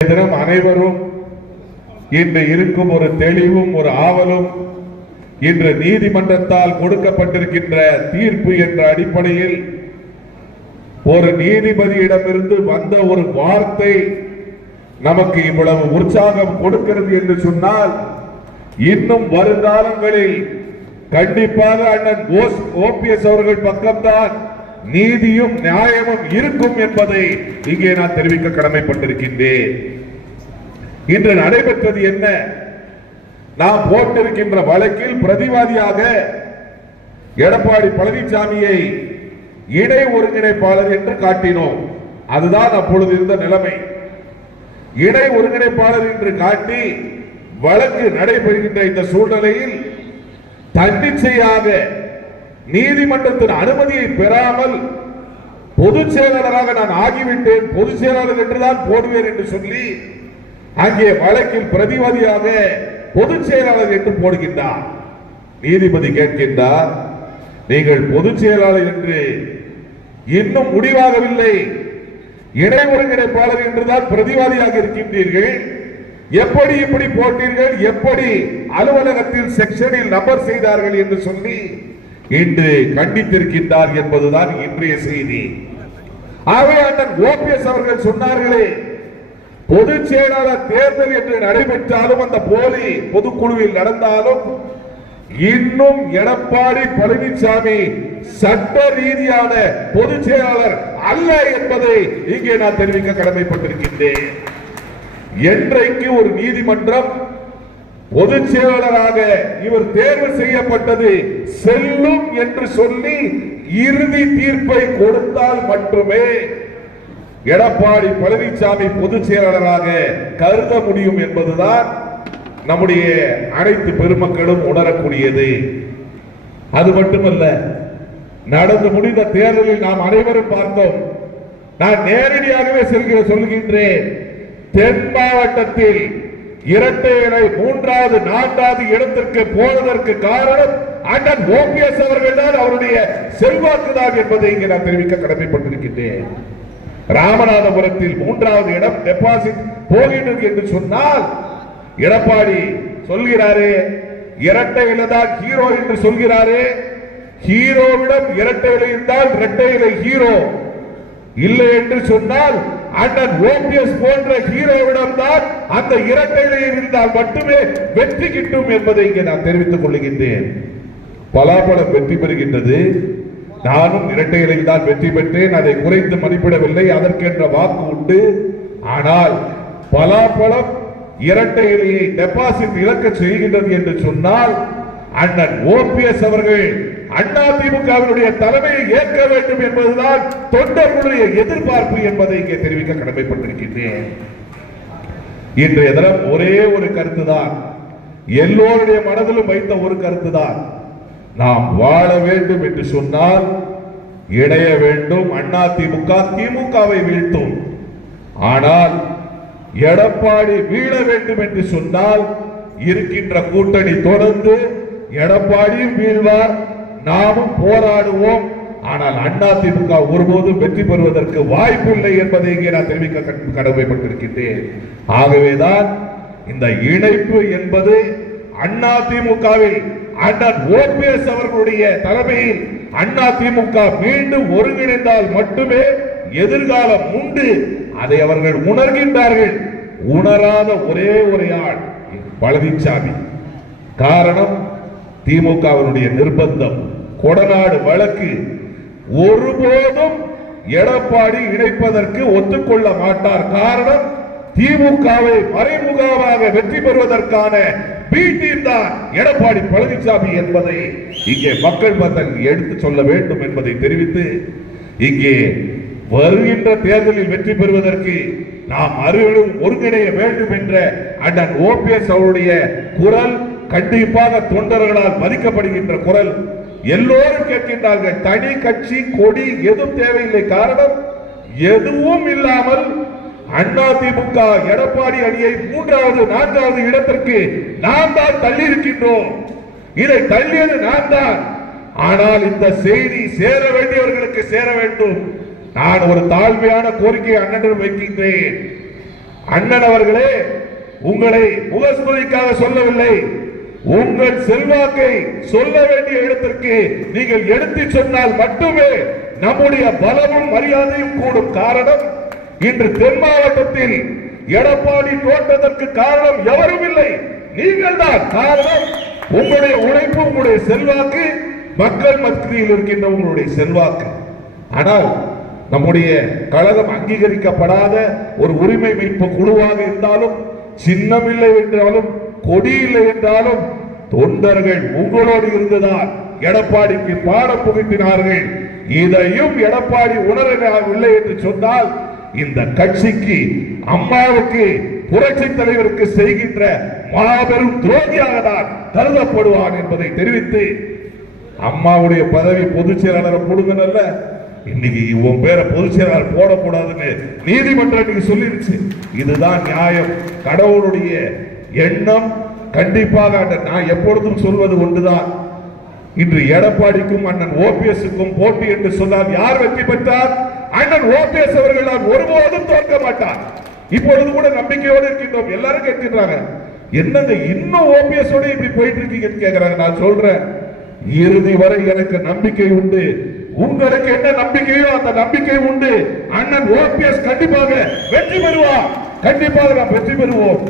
தினம் அனைவரும் இன்று இருக்கும் ஒரு தெளிவும் ஒரு ஆவலும் இன்று நீதிமன்றத்தால் கொடுக்கப்பட்டிருக்கின்ற தீர்ப்பு என்ற அடிப்படையில் ஒரு நீதிபதியிடமிருந்து வந்த ஒரு வார்த்தை நமக்கு இவ்வளவு உற்சாகம் கொடுக்கிறது என்று சொன்னால் இன்னும் வருங்காலங்களில் கண்டிப்பாக அண்ணன் ஓபிஎஸ் அவர்கள் பக்கம்தான் நீதியும் நியாயமும் இருக்கும் என்பதை இங்கே நான் தெரிவிக்க கடமைப்பட்டிருக்கின்றேன். இன்று நடைபெற்றது என்ன? நாம் போட்டிருக்கின்ற வழக்கில் பிரதிவாதியாக எடப்பாடி பழனிசாமியை இணை ஒருங்கிணைப்பாளர் என்று காட்டினோம். அதுதான் அப்பொழுது இருந்த நிலைமை. இணை ஒருங்கிணைப்பாளர் என்று காட்டி வழக்கு நடைபெறுகின்ற இந்த சூழ்நிலையில் தன்னிச்சையாக நீதிமன்றத்தின் அனுமதியை பெறாமல் பொதுச் செயலாளராக நான் ஆகிவிட்டேன். பொதுச் செயலாளர் என்றுதான் போடுவேன் என்று சொல்லி அங்கே வழக்கில் பிரதிவாதியாக பொதுச் செயலாளர் என்று போடுகின்றார். நீதிபதி கேட்கின்றார் நீங்கள் பொதுச் செயலாளர் என்று இன்னும் முடிவாகவில்லை. இணை ஒருங்கிணைப்பாளர் என்றுதான் பிரதிவாதியாக இருக்கின்றீர்கள். எப்படி இப்படி போட்டீர்கள்? எப்படி அலுவலகத்தில் செக்ஷனில் நபர் செய்தார்கள்? என்று சொல்லி இன்று கண்டித்திருக்கின்றார் என்பதுதான் இன்றைய செய்தி. ஆகவே அண்ணன் ஓபிஎஸ் அவர்கள் சொன்னார்களே பொதுச் செயலாளர் தேர்தல் என்று நடைபெற்றாலும் அந்த போலி பொதுக்குழுவில் நடந்தாலும் இன்னும் எடப்பாடி பழனிசாமி சட்ட ரீதியான பொதுச் செயலாளர் அல்ல என்பதை இங்கே நான் தெரிவிக்க கடமைப்பட்டிருக்கின்றேன். என்றைக்கு ஒரு நீதிமன்றம் பொதுச் செயலாளராக இவர் தேர்வு செய்யப்பட்டது செல்லும் என்று சொல்லி இறுதி தீர்ப்பை கொடுத்தால் மட்டுமே எடப்பாடி பழனிசாமி பொதுச் செயலாளராக கருத முடியும் என்பதுதான் நம்முடைய அனைத்து பெருமக்களும் உணரக்கூடியது. அது மட்டுமல்ல நடந்து முடிந்த தேர்தலில் நாம் அனைவரும் பார்த்தோம். நான் நேரடியாகவே செல்கிற சொல்கின்றேன் தென் மாவட்டத்தில் இரட்டை இலை மூன்றாவது நான்காவது இடத்திற்கு போனதற்கு காரணம் அண்ணன் ஓபிஎஸ் அவர்கள் தான் அவருடைய செல்வாக்கு தான் என்பதை இங்கே நான் தெரிவிக்க கடமைப்பட்டிருக்கின்றேன். ராமநாதபுரத்தில் மூன்றாவது இடம் டெபாசிட் போகின்றது என்று சொன்னால் எடப்பாடி சொல்கிறாரே இரட்டை இலைதான் ஹீரோ என்று சொல்கிறாரே. ஹீரோவிடம் இரட்டை இலை இருந்தால் இரட்டை இலை ஹீரோ இல்லை என்று சொன்னால் அண்ணன் ஓபிஎஸ் போன்ற ஹீரோவிடம் தான் அந்த இரட்டை இருந்தால் மட்டுமே வெற்றி கிட்டும் என்பதை இங்கே நான் தெரிவித்துக் கொள்கின்றேன். பலாபலம் வெற்றி பெறுகின்றது. நானும் இரட்டை தான் வெற்றி பெற்றேன். அதை குறைத்து மதிப்பிடவில்லை. அதற்கென்ற வாக்கு உண்டு. ஆனால் பலாபலம் இரட்டை இலையை டெபாசிட் இழக்க செய்கின்றது என்று சொன்னால் அண்ணன் ஓபிஎஸ் அவர்கள் அண்ணா திமுகவினுடைய தலைமையை ஏற்க வேண்டும் என்பதுதான் தொண்டர்களுடைய எதிர்பார்ப்பு என்பதை இங்கே தெரிவிக்க கடமைப்பட்டிருக்கின்றேன். இன்றைய தினம் ஒரே ஒரு கருத்து தான் எல்லோருடைய மனதிலும் வைத்த ஒரு கருத்து தான் நாம் வாழ வேண்டும் என்று சொன்னால் இணைய வேண்டும் அண்ணா திமுக திமுகவை வீழ்த்தும். ஆனால் எடப்பாடி வீழ வேண்டும் என்று சொன்னால் இருக்கின்ற கூட்டணி தொடர்ந்து எடப்பாடியும் வீழ்வார் நாமும் போராடுவோம். ஆனால் அண்ணா திமுக ஒருபோதும் வெற்றி பெறுவதற்கு வாய்ப்பில்லை என்பதை இங்கே நான் தெரிவிக்க கடமைப்பட்டிருக்கின்றேன். ஆகவேதான் இந்த இணைப்பு என்பது அண்ணா திமுகவில் அண்ணன் ஓபிஎஸ் அவர்களுடைய தலைமையில் அண்ணா திமுக மீண்டும் ஒருங்கிணைந்தால் மட்டுமே எதிர்காலம் உண்டு. அதை அவர்கள் உணர்கின்றார்கள். உணராத ஒரே ஒரு ஆள் பழனிசாமி காரணம் திமுகவினுடைய நிர்பந்தம் கொடநாடு வழக்கு. ஒருபோதும் எடப்பாடி இணைப்பதற்கு ஒத்துக்கொள்ள மாட்டார். காரணம் திமுகவை மறைமுகமாக வெற்றி பெறுவதற்கான பி டீம் தான் எடப்பாடி பழனிசாமி என்பதை இங்கே மக்கள் மத்தல் எடுத்து சொல்ல வேண்டும் என்பதை தெரிவித்து இங்கே வருகின்ற தேர்தலில் வெற்றி பெறுவதற்கு நாம் அருகிலும் ஒருங்கிணைய வேண்டும் என்ற அண்ணன் ஓபிஎஸ் அவருடைய குரல் கண்டிப்பாக தொண்டர்களால் மதிக்கப்படுகின்ற குரல் எல்லோரும் கேட்கின்றார்கள். தனி கட்சி கொடி எதுவும் தேவையில்லை. காரணம் எதுவும் இல்லாமல் அண்ணா திமுக எடப்பாடி அணியை மூன்றாவது நான்காவது இடத்திற்கு நாம் தான் தள்ளி இருக்கின்றோம் இதை தள்ளியது நான் தான். ஆனால் இந்த செய்தி சேர வேண்டியவர்களுக்கு சேர வேண்டும். நான் ஒரு தாழ்மையான கோரிக்கை அண்ணனிடம் வைக்கின்றேன். அண்ணன் அவர்களே உங்களை முகஸ்துதிக்காக சொல்லவில்லை. உங்கள் செல்வாக்கை சொல்ல வேண்டிய இடத்திற்கு நீங்கள் எடுத்து சொன்னால் மட்டுமே நம்முடைய பலமும் மரியாதையும் கூடும் காரணம். இன்று தென் மாவட்டத்தில் எடப்பாடி தோற்றதற்கு காரணம் எவரும் இல்லை. நீங்கள் தான் காரணம். உங்களுடைய உழைப்பு உங்களுடைய செல்வாக்கு மக்கள் மத்தியில் இருக்கின்ற உங்களுடைய செல்வாக்கு. ஆனால் நம்முடைய கழகம் அங்கீகரிக்கப்படாத ஒரு உரிமை மீட்பு குழுவாக இருந்தாலும் சின்னம் இல்லை என்றாலும் கொடி இல்லை என்றாலும் தொண்டர்கள் உங்களோடு இருந்துதான் எடப்பாடிக்கு பாடம் புகுத்தினார்கள் இதையும் எடப்பாடி உணரவில்லை என்று சொன்னால் இந்த கட்சிக்கு அம்மாவுக்கு புரட்சி தலைவருக்கு செய்கின்ற மாபெரும் துரோகியாக தான் கருதப்படுவான் என்பதை தெரிவித்து அம்மாவுடைய பதவி பொதுச் செயலாளரை கொடுங்கனல்ல இன்னைக்கு உன் பேரை பொதுச் செயலாளர் போடக்கூடாதுன்னு நீதிமன்றம் இன்னைக்கு சொல்லிருச்சு. இதுதான் நியாயம். கடவுளுடைய எண்ணம் கண்டிப்பாக நான் எப்பொழுதும் சொல்வது ஒன்றுதான். இன்று எடப்பாடிக்கும் அண்ணன் ஓபிஎஸ்க்கும் போட்டி என்று சொன்னால் யார் வெற்றி பெற்றார்? அண்ணன் ஓபிஎஸ் அவர்கள் நான் ஒருபோதும் தோற்க மாட்டார். இப்பொழுது கூட நம்பிக்கையோடு இருக்கின்றோம். எல்லாரும் கேட்கின்றாங்க என்னங்க இன்னும் ஓபிஎஸ் இப்படி போயிட்டு இருக்கீங்கன்னு கேட்கிறாங்க. நான் சொல்றேன் இறுதி வரை எனக்கு நம்பிக்கை உண்டு. உங்களுக்கு என்ன நம்பிக்கையோ அந்த நம்பிக்கை உண்டு. அண்ணன் ஓபிஎஸ் கண்டிப்பாக வெற்றி பெறுவார். கண்டிப்பாக நாம் வெற்றி பெறுவோம்.